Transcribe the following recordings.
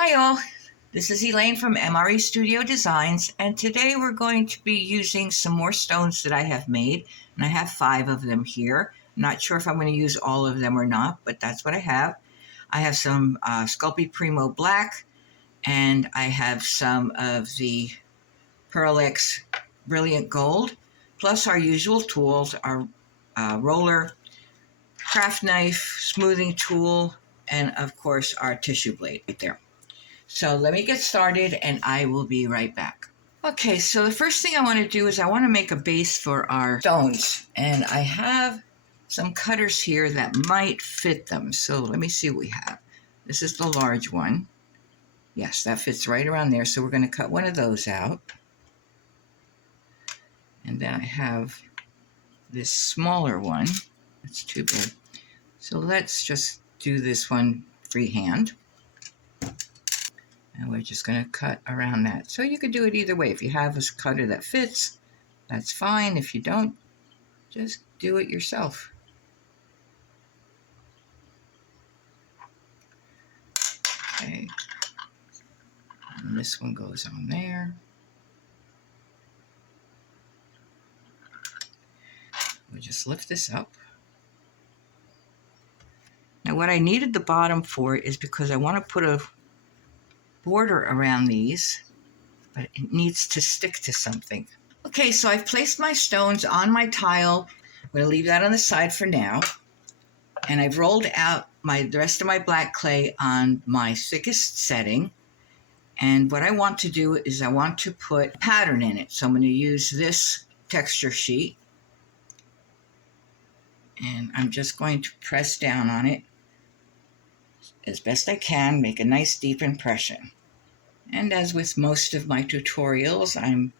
Hi all, this is Elaine from MRE Studio Designs, and today we're going to be using some more stones that I have made, and I have 5 of them here. I'm not sure if I'm going to use all of them or not, but that's what I have. I have some Sculpey Primo Black, and I have some of the Pearl X Brilliant Gold, plus our usual tools, our roller, craft knife, smoothing tool, and of course our tissue blade right there. So let me get started and I will be right back. Okay, so the first thing I want to do is I want to make a base for our stones. And I have some cutters here that might fit them. So let me see what we have. This is the large one. Yes, that fits right around there. So we're going to cut one of those out. And then I have this smaller one. It's too big. So let's just do this one freehand. And we're just going to cut around that. So you could do it either way. If you have a cutter that fits, that's fine. If you don't, just do it yourself. Okay. And this one goes on there. We'll just lift this up. Now what I needed the bottom for is because I want to put a border around these, but it needs to stick to something. Okay, so I've placed my stones on my tile. I'm going to leave that on the side for now. And I've rolled out the rest of my black clay on my thickest setting. And what I want to do is I want to put a pattern in it. So I'm going to use this texture sheet. And I'm just going to press down on it as best I can, make a nice deep impression. And as with most of my tutorials, I'm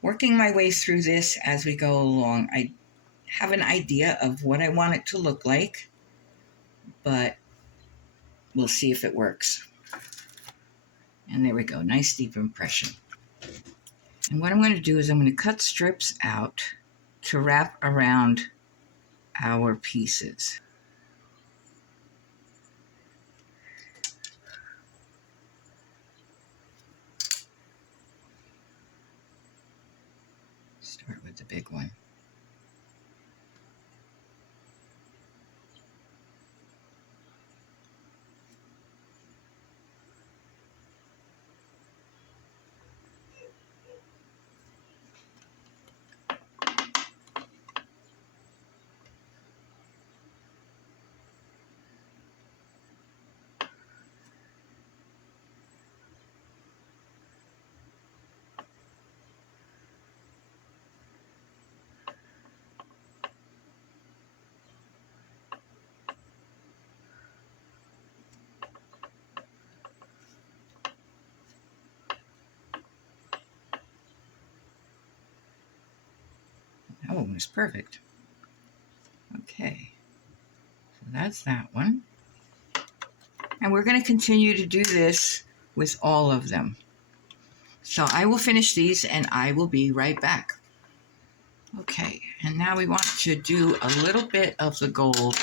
working my way through this as we go along. I have an idea of what I want it to look like, but we'll see if it works. And there we go, nice deep impression. And what I'm going to do is I'm going to cut strips out to wrap around our pieces. Start with the big one. Oh, it's perfect. Okay, so that's that one. And we're going to continue to do this with all of them. So I will finish these and I will be right back. Okay, and now we want to do a little bit of the gold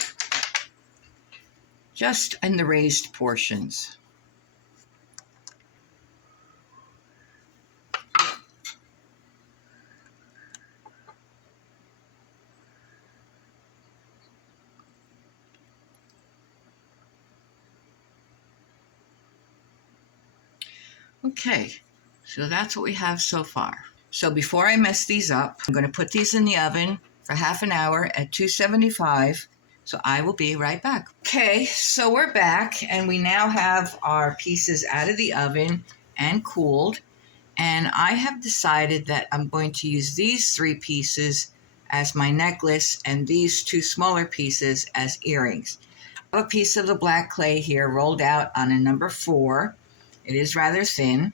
just in the raised portions. Okay, so that's what we have so far. So before I mess these up, I'm going to put these in the oven for half an hour at 275. So I will be right back. Okay, so we're back and we now have our pieces out of the oven and cooled. And I have decided that I'm going to use these 3 pieces as my necklace and these 2 smaller pieces as earrings. I have a piece of the black clay here rolled out on a number 4. It is rather thin.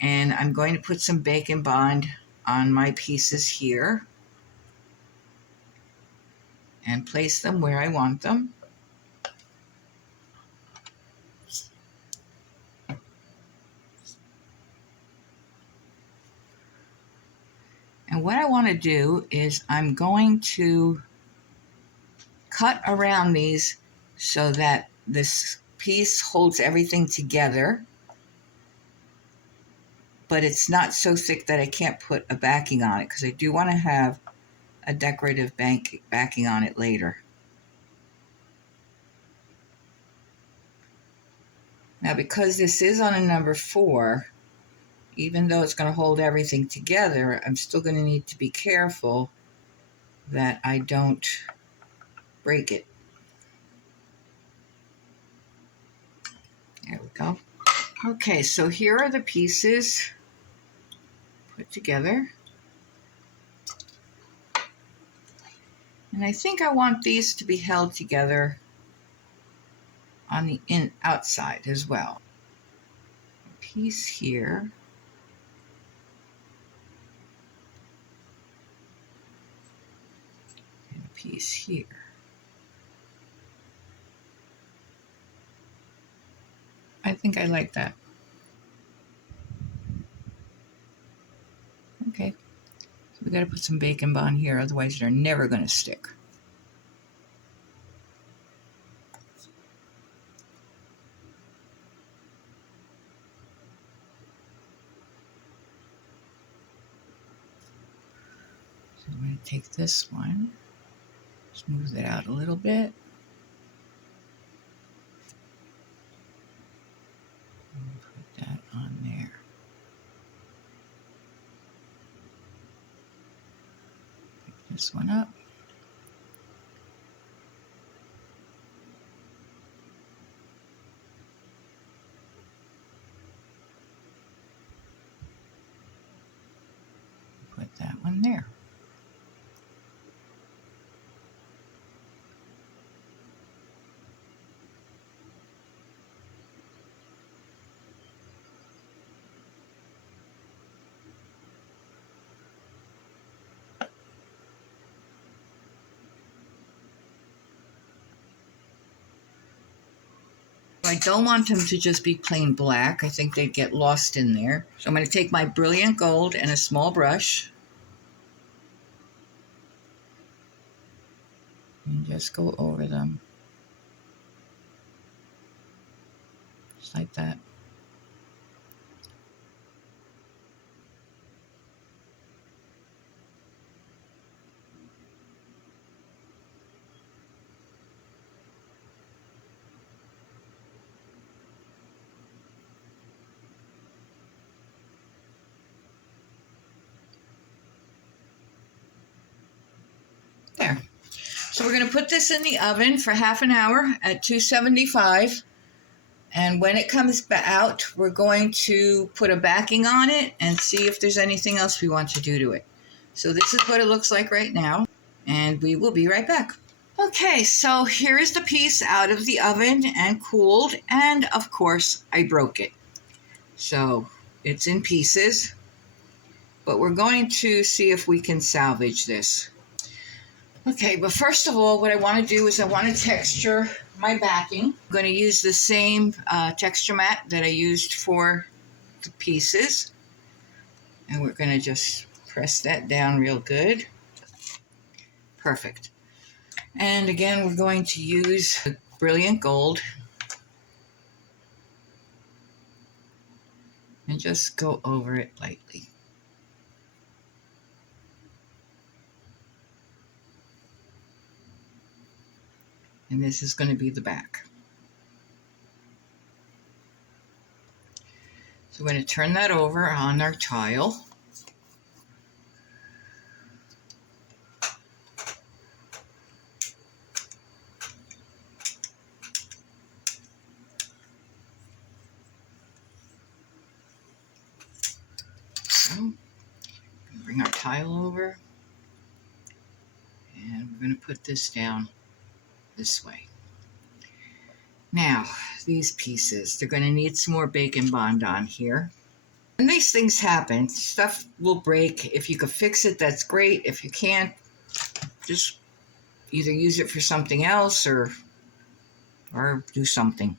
And I'm going to put some Bacon Bond on my pieces here and place them where I want them. And what I want to do is I'm going to cut around these so that this piece holds everything together, but it's not so thick that I can't put a backing on it because I do want to have a decorative backing on it later. Now, because this is on a number 4, even though it's going to hold everything together, I'm still going to need to be careful that I don't break it. There we go. Okay, so here are the pieces put together. And I think I want these to be held together on the outside as well. A piece here. And a piece here. I think I like that. Okay, so we got to put some bacon bond here, otherwise they're never going to stick. So I'm going to take this one, smooth it out a little bit. And put that on there. Pick this one up. Put that one there. I don't want them to just be plain black. I think they'd get lost in there. So I'm going to take my Brilliant Gold and a small brush and just go over them. Just like that. There. So we're going to put this in the oven for half an hour at 275. And when it comes out, we're going to put a backing on it and see if there's anything else we want to do to it. So this is what it looks like right now, and we will be right back. Okay, so here is the piece out of the oven and cooled, and of course I broke it. So it's in pieces, but we're going to see if we can salvage this. Okay, but first of all, what I want to do is I want to texture my backing. I'm going to use the same texture mat that I used for the pieces. And we're going to just press that down real good. Perfect. And again, we're going to use the Brilliant Gold. And just go over it lightly. And this is going to be the back. So we're going to turn that over on our tile. So, bring our tile over. And we're going to put this down this way. Now, these pieces, they're going to need some more bacon bond on here. And these things happen. Stuff will break. If you can fix it, that's great. If you can't, just either use it for something else or do something.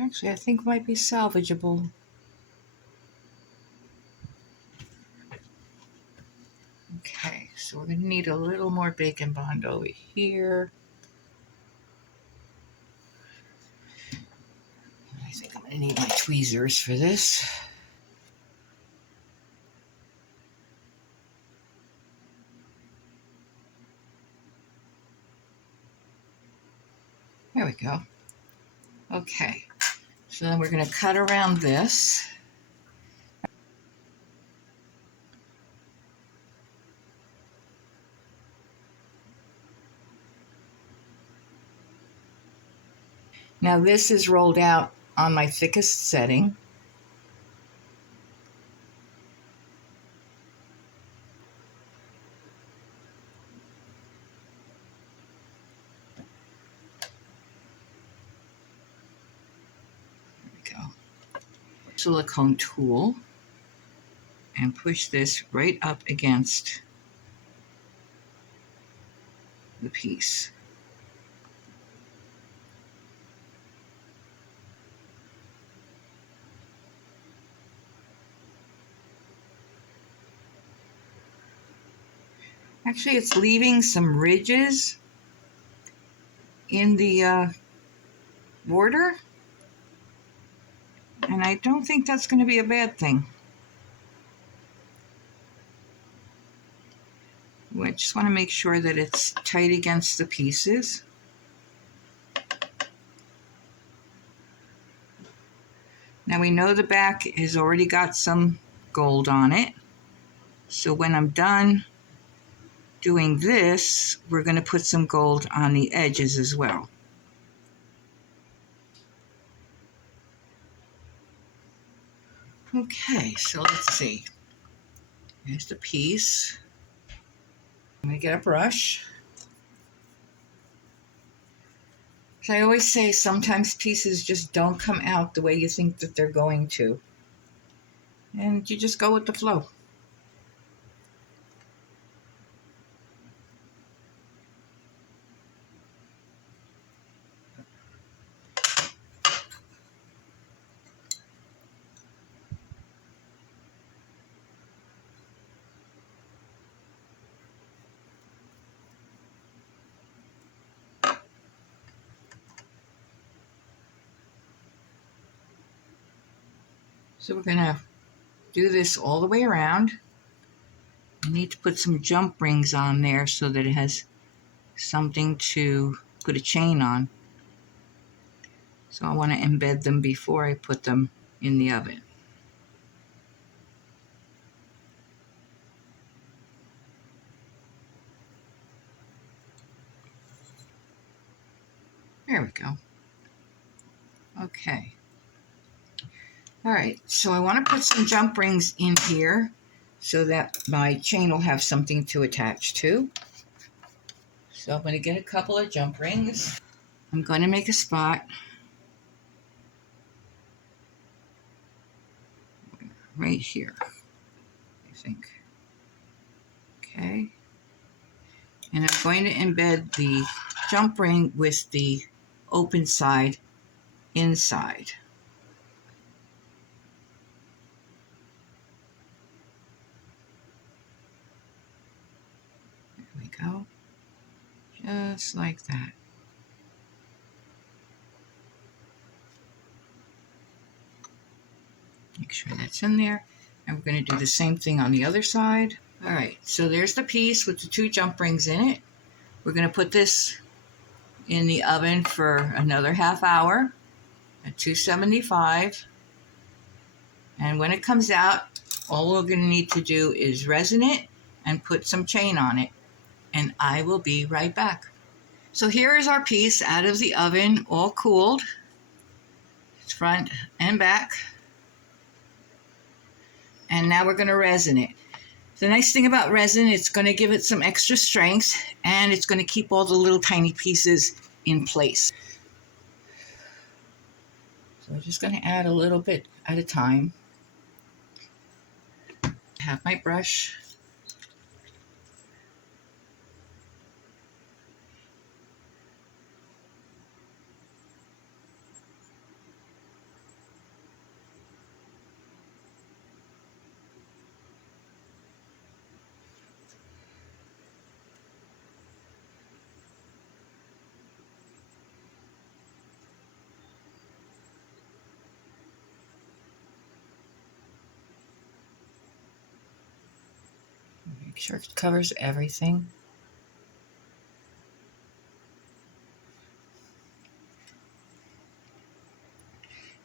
Actually, I think might be salvageable. Okay, so we're going to need a little more Bacon Bond over here. I think I'm going to need my tweezers for this. There we go. Okay, so then we're going to cut around this. Now this is rolled out on my thickest setting. There we go. Silicone tool and push this right up against the piece. Actually, it's leaving some ridges in the border, and I don't think that's going to be a bad thing. I just want to make sure that it's tight against the pieces. Now we know the back has already got some gold on it, so when I'm done doing this, we're going to put some gold on the edges as well. Okay, so let's see. Here's the piece. I'm going to get a brush. So I always say sometimes pieces just don't come out the way you think that they're going to. And you just go with the flow. So we're going to do this all the way around. I need to put some jump rings on there so that it has something to put a chain on. So I want to embed them before I put them in the oven. There we go. Okay. All right, so I want to put some jump rings in here so that my chain will have something to attach to. So I'm going to get a couple of jump rings. I'm going to make a spot right here, I think. Okay. And I'm going to embed the jump ring with the open side inside. There we go. Just like that. Make sure that's in there. And we're going to do the same thing on the other side. All right, so there's the piece with the 2 jump rings in it. We're going to put this in the oven for another half hour at 275. And when it comes out, all we're going to need to do is resin it and put some chain on it. And I will be right back. So here is our piece out of the oven, all cooled. It's front and back. And now we're going to resin it. The nice thing about resin, it's going to give it some extra strength, and it's going to keep all the little tiny pieces in place. So I'm just going to add a little bit at a time. I have my brush. Make sure it covers everything.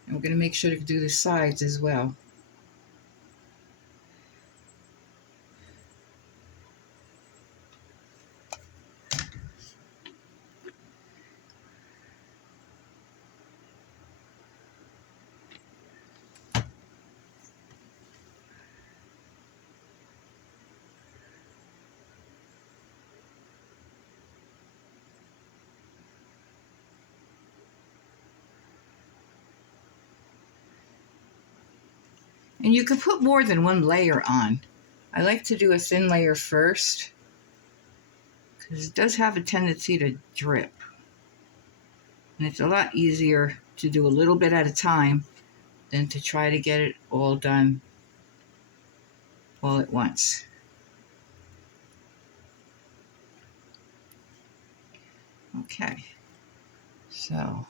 And we're going to make sure to do the sides as well. And you can put more than one layer on. I like to do a thin layer first because it does have a tendency to drip. And it's a lot easier to do a little bit at a time than to try to get it all done all at once. Okay, so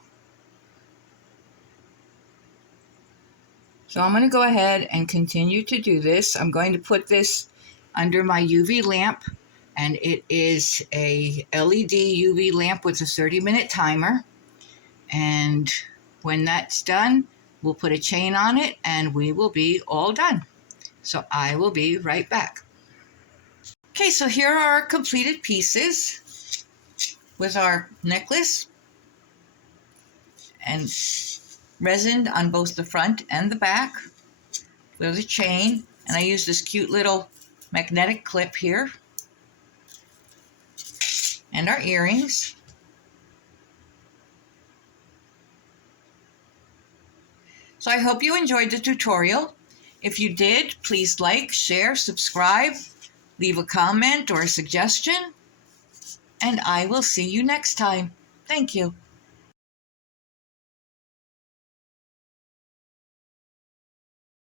I'm going to go ahead and continue to do this. I'm going to put this under my UV lamp, and it is a LED UV lamp with a 30-minute timer. And when that's done, we'll put a chain on it and we will be all done. So I will be right back. Okay, so here are our completed pieces with our necklace and resined on both the front and the back with a chain. And I use this cute little magnetic clip here. And our earrings. So I hope you enjoyed the tutorial. If you did, please like, share, subscribe, leave a comment or a suggestion, and I will see you next time. Thank you.